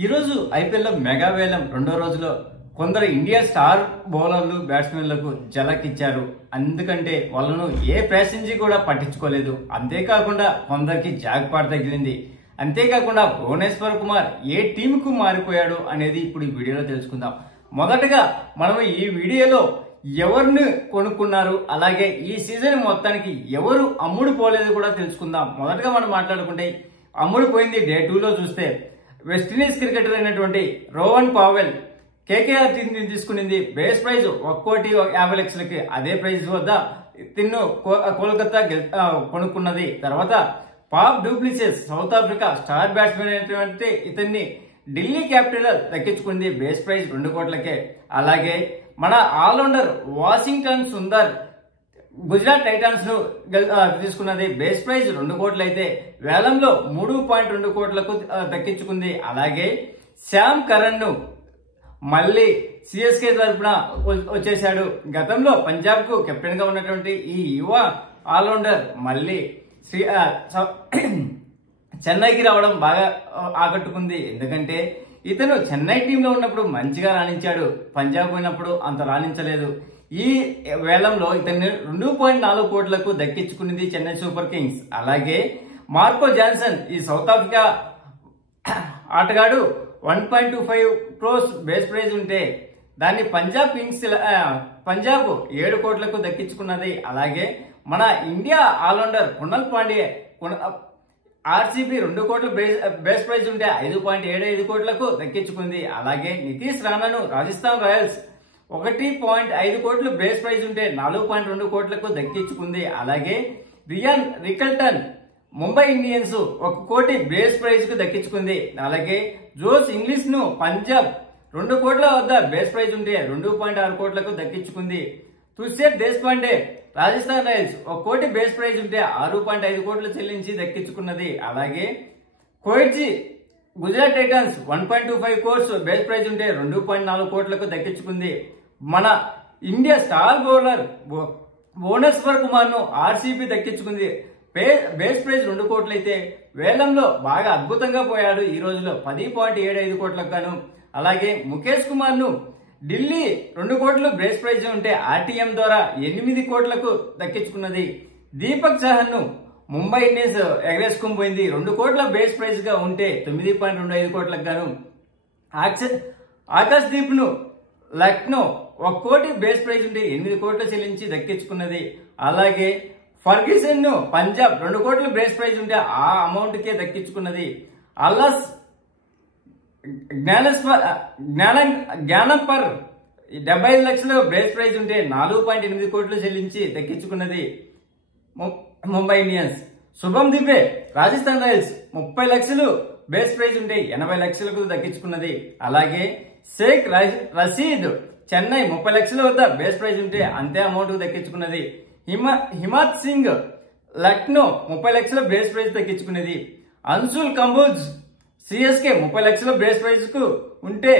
ఈరోజు ఐపీఎల్ లో మెగా వేలం రెండో రోజులో కొందరు ఇండియా స్టార్ బౌలర్లు బ్యాట్స్మెన్లకు జలకిచ్చారు. ఎందుకంటే వాళ్ళను ఏ ప్యాసింజీ కూడా పట్టించుకోలేదు. అంతేకాకుండా కొందరికి జాక్పాట్ తగిలింది. అంతేకాకుండా భువనేశ్వర్ కుమార్ ఏ టీమ్ కు మారిపోయాడు అనేది ఇప్పుడు ఈ వీడియోలో తెలుసుకుందాం. మొదటగా మనం ఈ వీడియోలో ఎవరిని కొనుక్కున్నారు, అలాగే ఈ సీజన్ మొత్తానికి ఎవరు అమ్ముడు పోలేదు కూడా తెలుసుకుందాం. మొదటగా మనం మాట్లాడుకుంటే అమ్ముడు పోయింది డే 2 లో చూస్తే వెస్టిండీస్ క్రికెటర్ అయినటువంటి రోవన్ పావెల్ కేకేఆర్ టీం తీసుకునింది. బేస్ ప్రైజ్ 1,50,00,000కి. అదే ప్రైజ్ వద్ద తిన్ను కోల్కతా కొనుక్కున్నది. తర్వాత Faf du Plessis South Africa star batsmen అయినటువంటి ఇతన్ని ఢిల్లీ క్యాపిటల్ దక్కించుకుంది. బేస్ ప్రైజ్ 2 కోట్లకే. అలాగే మన allrounder Washington Sundar Gujarat Titans ను తీసుకున్నది. బేస్ ప్రైజ్ 2 కోట్లు అయితే వేలంలో 3.2 కోట్లకు దక్కించుకుంది. అలాగే శ్యామ్ కరణ్ ను మళ్ళీ సిఎస్కే తరఫున వచ్చేశాడు. గతంలో పంజాబ్ కు కెప్టెన్ గా ఉన్నటువంటి ఈ యువ ఆల్రౌండర్ మళ్ళీ చెన్నైకి రావడం బాగా ఆకట్టుకుంది. ఎందుకంటే ఇతను చెన్నై టీంలో ఉన్నప్పుడు మంచిగా రాణించాడు. పంజాబ్ పోయినప్పుడు అంత రాణించలేదు. ఈ వేలంలో ఇతన్ని 2.4 కోట్లకు దక్కించుకున్నది చెన్నై సూపర్ కింగ్స్. అలాగే మార్కో జాన్సన్ ఈ సౌత్ ఆఫ్రికా ఆటగాడు 1.25 క్రోర్స్ బేస్ ప్రైజ్ ఉంటే దాన్ని పంజాబ్ కింగ్స్ 7 కోట్లకు దక్కించుకున్నది. అలాగే మన ఇండియా ఆల్రౌండర్ కునాల్ పాండ్యే ఆర్సీబీ 2 కోట్ల బేస్ ప్రైజ్ ఉంటే 5.75 కోట్లకు దక్కించుకుంది. అలాగే నితీష్ రాణాను రాజస్థాన్ రాయల్స్ 1.5 కోట్లు బేస్ ప్రైజ్ ఉంటే 4.2 కోట్లకు దక్కించుకుంది. అలాగే రియాన్ రికల్టన్ ముంబై ఇండియన్స్ 1 కోటి బేస్ ప్రైజ్ కు దక్కించుకుంది. అలాగే జోస్ ఇంగ్లీష్ ను పంజాబ్ 2 కోట్ల వద్ద బేస్ ప్రైజ్ ఉంటే 2.6 కోట్లకు దక్కించుకుంది. తుషార్ దేశపాండే రాజస్థాన్ రాయల్స్ 1 కోటి బేస్ ప్రైజ్ ఉంటే 6.5 కోట్లు చెల్లించి దక్కించుకున్నది. అలాగే Coetzee Gujarat Titans 1.25 crores base price ఉంటే 2.4 కోట్లకు దక్కించుకుంది. మన India star bowler Bhuvneshwar Kumar ను ఆర్సీబీ దక్కించుకుంది. బేస్ ప్రైజ్ 2 కోట్లు అయితే వేలంలో బాగా అద్భుతంగా పోయాడు. ఈ రోజులో 10.75 కోట్లకు గాను. అలాగే ముఖేష్ కుమార్ ను ఢిల్లీ 2 కోట్లు బేస్ ప్రైజ్ ఉంటే ఆర్టీఎం ద్వారా 8 కోట్లకు దక్కించుకున్నది. దీపక్ చహర్ ను ముంబై ఇండియన్స్ ఎగరేసుకుని పోయింది. 2 కోట్ల బేస్ ప్రైజ్ గా ఉంటే 9.25 కోట్లకు గాను. ఆకాశ్ దీప్ ను లక్నో 1 కోటి బేస్ ప్రైజ్ ఉంటే 8 కోట్లు చెల్లించి దక్కించుకున్నది. అలాగే ఫర్గ్యూసన్ ను పంజాబ్ 2 కోట్ల బేస్ ప్రైజ్ ఉంటే ఆ అమౌంట్ కే దక్కించుకున్నది. అల్లస్ జ్ఞానంపర్ 75 లక్షల బేస్ ప్రైజ్ ఉంటే 4.8 కోట్లు చెల్లించి దక్కించుకున్నది ముంబై ఇండియన్స్. శుభం దిబే రాజస్థాన్ రాయల్స్ 30 లక్షలు బేస్ ప్రైజ్ ఉంటే 80 లక్షలకు దక్కించుకున్నది. అలాగే షేక్ రషీద్ చెన్నై 30 లక్షల వద్ద బేస్ ప్రైజ్ ఉంటే అంతే అమౌంట్ దక్కించుకున్నది. హిమాత్ సింగ్ లక్నో 30 లక్షల బేస్ ప్రైజ్ దక్కించుకున్నది. అన్సుల్ కంబోజ్ సిఎస్కే 30 లక్షల బేస్ ప్రైజ్ కు ఉంటే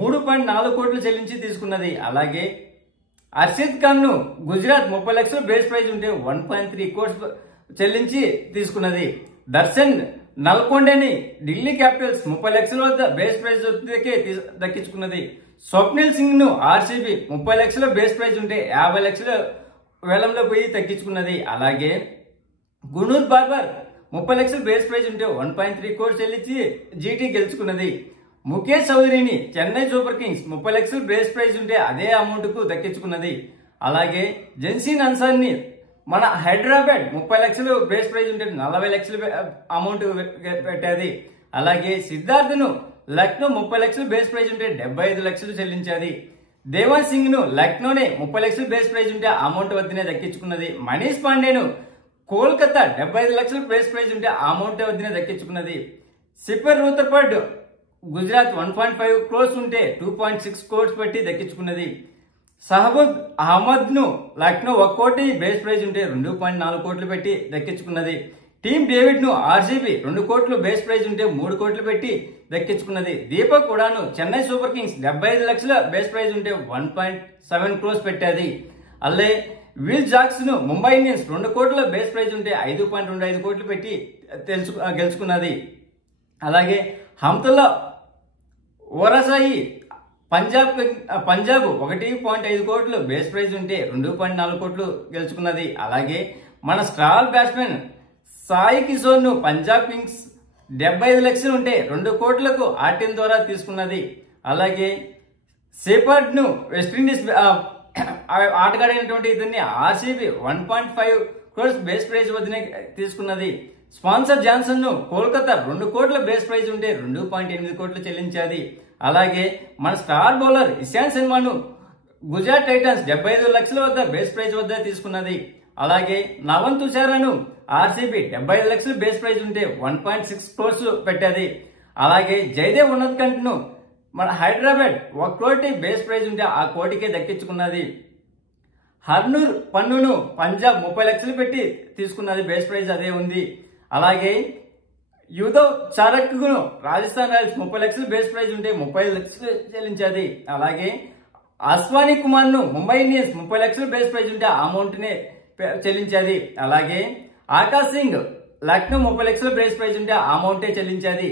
3.4 కోట్లు చెల్లించి తీసుకున్నది. అలాగే అర్షద్ ఖాన్ ను గుజరాత్ 30 లక్షల బేస్ ప్రైజ్ ఉంటే 1.3 కోట్స్ చెల్లించి తీసుకున్నది. దర్శన్ నల్కొండని ఢిల్లీ క్యాపిటల్స్ 30 లక్షల వద్ద బేస్ ప్రైజ్ దక్కించుకున్నది. స్వప్నిల్ సింగ్ ను ఆర్సీబీ 30 లక్షల బేస్ ప్రైజ్ ఉంటే 50 లక్షల వేలంలో పోయి దక్కించుకున్నది. అలాగే గునూర్ బార్బర్ 30 లక్షల బేస్ ప్రైజ్ ఉంటే 1.3 కోట్స్ చెల్లించి జీటీ గెలుచుకున్నది. ముఖేష్ చౌదరిని చెన్నై సూపర్ కింగ్స్ 30 లక్షల బేస్ ప్రైజ్ ఉంటే అదే అమౌంట్ కు దక్కించుకున్నది. అలాగే జెన్సీన్ అన్సార్ ని మన హైదరాబాద్ 30 లక్షలు బేస్ ప్రైజ్ ఉంటే 40 లక్షలు అమౌంట్ పెట్టేది. అలాగే సిద్ధార్థ్ ను లక్నో 30 లక్షలు బేస్ ప్రైజ్ ఉంటే 75 లక్షలు చెల్లించేది. దేవన్ సింగ్ ను లక్నోనే 30 లక్షలు బేస్ ప్రైజ్ ఉంటే అమౌంట్ వద్దనే దక్కించుకున్నది. మనీష్ పాండేను కోల్కతా 75 లక్షల బేస్ ప్రైజ్ ఉంటే అమౌంట్ వద్దనే దక్కించుకున్నది. సిపర్ రూతర్ఫర్డ్ గుజరాత్ 1.5 క్రోర్స్ ఉంటే 2.6 కోర్స్ పెట్టి దక్కించుకున్నది. షహబూద్ అహ్మద్ ను లక్నో 1 కోటి బేస్ ప్రైజ్ ఉంటే 2.4 కోట్లు పెట్టి దక్కించుకున్నది. టీమ్ డేవిడ్ ను ఆర్సీబీ 2 కోట్లు బేస్ ప్రైజ్ ఉంటే 3 కోట్లు పెట్టి దక్కించుకున్నది. దీపక్ హుడాను చెన్నై సూపర్ కింగ్స్ 75 లక్షల బేస్ ప్రైజ్ ఉంటే 1.7 క్రోర్స్ పెట్టేది. అల్లే విల్ జాక్స్ ను ముంబై ఇండియన్స్ 2 కోట్ల బేస్ ప్రైజ్ ఉంటే 5.25 కోట్లు పెట్టి గెలుచుకున్నది. అలాగే హమ్తుల్లా ఓరాసాయి పంజాబ్ 1.5 కోట్లు బేస్ ప్రైజ్ ఉంటే 2.4 కోట్లు గెలుచుకున్నది. అలాగే మన స్టార్ బ్యాట్స్మెన్ సాయి కిషోర్ ను పంజాబ్ కింగ్స్ 75 లక్షలు ఉంటే 2 కోట్లకు ఆర్టీఎం ద్వారా తీసుకున్నది. అలాగే షెపర్డ్ ను వెస్టిండీస్ ఆటగాడైనటువంటి ఇతన్ని ఆర్సీబీ 1.5 క్రోర్స్ బేస్ ప్రైజ్ వద్దనే తీసుకున్నది. స్పాన్సర్ జాన్సన్ ను కోల్కతా 2 కోట్ల బేస్ ప్రైజ్ ఉంటే 2.8 కోట్లు చెల్లించాది. అలాగే మన స్టార్ బౌలర్ ఇషాంత్ శర్మను గుజరాత్ టైటన్స్ 75 లక్షల వద్ద బేస్ ప్రైజ్ వద్ద తీసుకున్నది. అలాగే నవన్ తుషారాను ఆర్సీబీ 75 లక్షలు బేస్ ప్రైజ్ ఉంటే 1.6 క్రోర్స్ పెట్టాది. అలాగే జయదేవ్ ఉన్నత్కంఠ్ ను మన హైదరాబాద్ 1 కోటి బేస్ ప్రైజ్ ఉంటే ఆ కోటికే దక్కించుకున్నది. హర్నూర్ పన్నును పంజాబ్ 30 లక్షలు పెట్టి తీసుకున్నది, బేస్ ప్రైజ్ అదే ఉంది. అలాగే యుధవ్ చారక్ ను రాజస్థాన్ రాయల్స్ 30 లక్షలు బేస్ ప్రైజ్ ఉంటే 35 లక్షలు చెల్లించాది. అలాగే అశ్వాని కుమార్ ను ముంబై ఇండియన్స్ 30 లక్షలు బేస్ ప్రైజ్ ఉంటే ఆ అమౌంట్ నే చెల్లించాది. అలాగే ఆకాశ్ సింగ్ లక్నో 30 లక్షల బేస్ ప్రైజ్ ఉంటే ఆ అమౌంటే చెల్లించాది.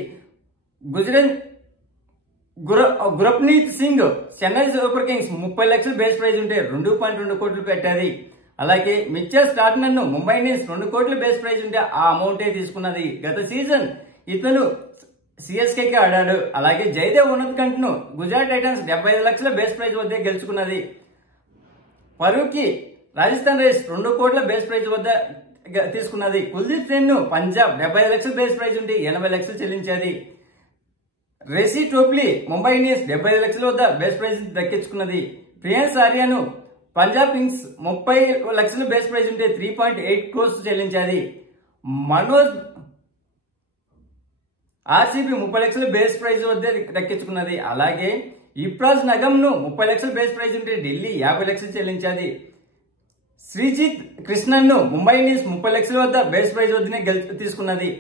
గురప్రీత్ సింగ్ చెన్నై సూపర్ కింగ్స్ 30 లక్షలు బేస్ ప్రైజ్ ఉంటే 2.2 కోట్లు పెట్టాది. అలాగే మిచెల్ స్టార్నర్ ను ముంబై ఇండియన్స్ 2 కోట్ల బేస్ ప్రైజ్ ఉంటే ఆ అమౌంటే తీసుకున్నది. గత సీజన్ ఇతను సిఎస్కేకి ఆడాడు. అలాగే జయదేవ్ ఉన్నత్కంఠ్ ను గుజరాత్ టైటన్స్ 75 లక్షల బేస్ ప్రైజ్ వద్ద గెలుచుకున్నది. ఫరూకీ రాజస్థాన్ రాయల్స్ 2 కోట్ల బేస్ ప్రైజ్ వద్ద తీసుకున్నది. కుల్దీప్ సేన్ ను పంజాబ్ 75 లక్షల బేస్ ప్రైజ్ ఉంటే 80 లక్షలు చెల్లించాది. రేసీ టోప్లీ ముంబై ఇండియన్స్ 75 లక్షల వద్ద బేస్ ప్రైజ్ దక్కించుకున్నది. ప్రియాన్స్ ఆర్యాను పంజాబ్ కింగ్స్ 30 లక్షల బేస్ ప్రైజ్ ఉంటే 3.8 క్రోర్స్ చెల్లించాది. మనోజ్ ఆర్సీబీ 30 లక్షల బేస్ ప్రైజ్ వద్ద దక్కించుకున్నది. అలాగే ఇప్రాజ్ నగమ్ ను 30 లక్షల బేస్ ప్రైజ్ ఉంటే ఢిల్లీ 50 లక్షలు చెల్లించాది. శ్రీజిత్ కృష్ణన్ ను ముంబై ఇండియన్స్ 30 లక్షల వద్ద బేస్ ప్రైజ్ వద్దనే తీసుకున్నది.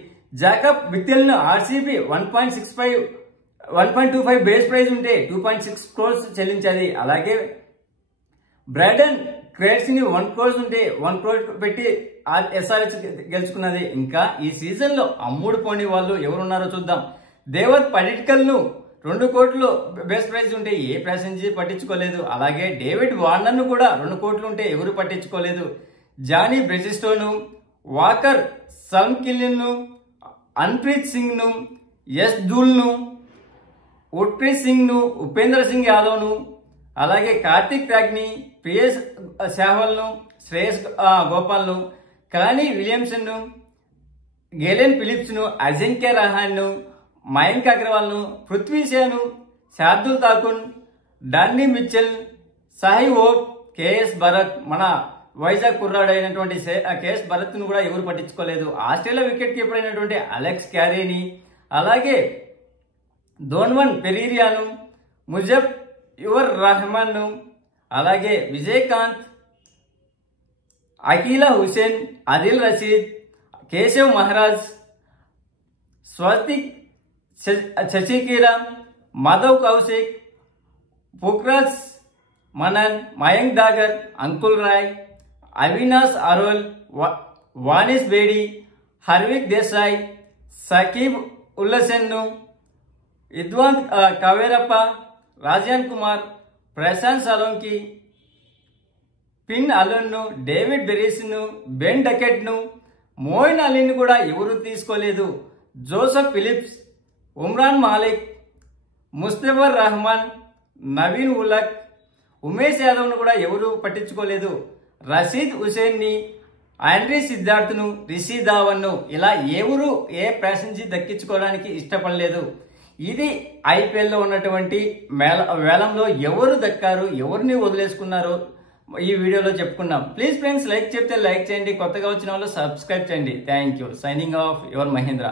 జాకబ్ విత్తెల్ ను ఆర్సీబీ 1.25 బేస్ ప్రైజ్ ఉంటే 2.6 క్రోర్స్ చెల్లించాది. అలాగే బ్రాడన్ క్రేట్స్ ని 1 క్రోర్స్ ఉంటే 1 క్రోర్ పెట్టి ఎస్ఆర్హెచ్ గెలుచుకున్నది. ఇంకా ఈ సీజన్ లో అమ్ముడు పోని వాళ్ళు ఎవరున్నారో చూద్దాం. దేవత్ పడిక్కల్ ను 2 కోట్లు బేస్ ప్రైజ్ ఉంటే ఏ ప్యాసింజర్ పట్టించుకోలేదు. అలాగే డేవిడ్ వార్నర్ ను కూడా 2 కోట్లు ఉంటే ఎవరు పట్టించుకోలేదు. జానీ బ్రెజిస్టోను, వాకర్ సల్కిలిన్ ను, అన్ప్రీత్ సింగ్ ను, యశ్ దూల్ ను, ఉట్ప్రీత్ సింగ్ ను, ఉపేంద్ర సింగ్ యాదవ్ ను, అలాగే కార్తిక్ రాగ్ని, ప్రియేష్ సెహ్వాల్ ను, శ్రేయస్ గోపాల్ ను, కలానీ విలియమ్సన్ ను, గేలెన్ ఫిలిప్స్ ను, అజింక్య రహాన్ ను, మయాంక్ అగర్వాల్ ను, పృథ్వీ షా ను, శార్దుల్ ఠాకూర్, డాన్నీ మిచెల్, సాయి ఓప్, కేఎస్ భరత్, మన వైజాగ్ కుర్రాడు అయినటువంటి కేఎస్ భరత్ ను కూడా ఎవరు పట్టించుకోలేదు. ఆస్ట్రేలియా వికెట్ కీపర్ అయినటువంటి అలెక్స్ క్యారీని, అలాగే ధోన్వన్ పెరీరియాను, ముజబ్ యువర్ రహమాన్ ను, అలాగే విజయకాంత్, అకీలా హుసేన్, అదిల్ రషీద్, కేశవ్ మహారాజ్, స్వతిక్ శశికిరా, మాధవ్ కౌశిక్, పుక్రాజ్ మనన్, మయాంక్ డాగర్, అంకుల్ రాయ్, అవినాష్ అరోల్, వానిస్ బేడి, హర్విక్ దేశాయ్, సకీబ్ ఉల్లసెన్ ను, ఇద్వాన్ కవేరప్ప, రాజాన్ కుమార్, ప్రశాంత్ సలోంకి, పిన్ అలన్ ను, డేవిడ్ బెరీస్ ను, బెన్ డకెట్ ను, మోయిన్ అలీని కూడా ఎవరు తీసుకోలేదు. జోసెఫ్ ఫిలిప్స్, ఉమ్రాన్ మాలిక్, ముస్తఫర్ రహమాన్, నవీన్ ఉలక్, ఉమేష్ యాదవ్ ను కూడా ఎవరు పట్టించుకోలేదు. రషీద్ హుసేన్ ని, ఆండ్రీ సిద్ధార్థ్ ను, రిషి ధావన్ ను ఇలా ఎవరు ఏ ప్యాసింజర్ దక్కించుకోవడానికి ఇష్టపడలేదు. ఇది ఐపీఎల్ లో ఉన్నటువంటి వేలంలో ఎవరు దక్కారు, ఎవరిని వదిలేసుకున్నారు ఈ వీడియోలో చెప్పుకున్నాం. ప్లీజ్ ఫ్రెండ్స్ లైక్ చెప్తే లైక్ చేయండి, కొత్తగా వచ్చిన వాళ్ళు సబ్స్క్రైబ్ చేయండి. Thank you. Signing off your Mahindra.